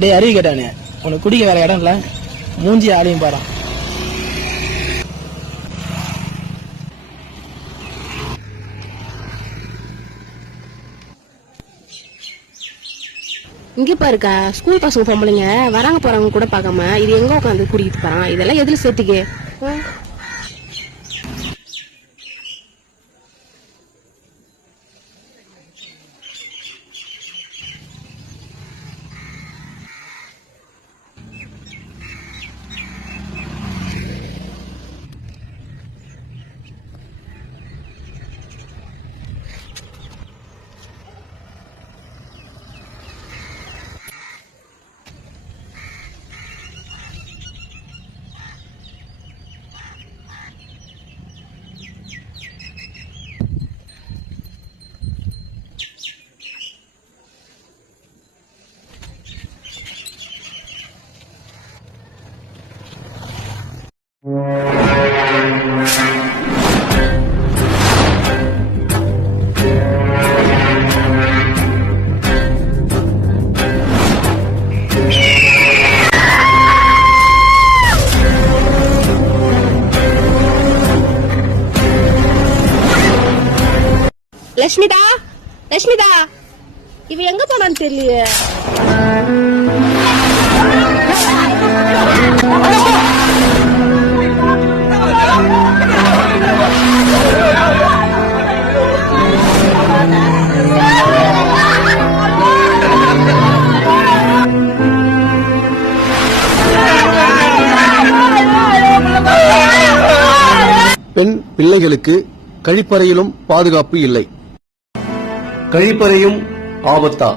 டேய் அறிவு கேட்டானே, உனக்கு குடிக்க வேற இடம் இல்ல, மூஞ்சி ஆளையும் பாரு. இங்க பாருக்கா, ஸ்கூல் பசங்க பொம்பளைங்க வராங்க போறவங்க கூட பாக்காம இது எங்க உட்காந்து குடிக்கிட்டு போறான். இதெல்லாம் எதுல சேர்த்துக்கு? லட்சுமிதா, லட்சுமிதா, இவ எங்க போனான்னு தெரியலையே. பெண் பிள்ளைகளுக்கு கழிப்பறையிலும் பாதுகாப்பு இல்லை. கழிப்பறையும் ஆபத்தா?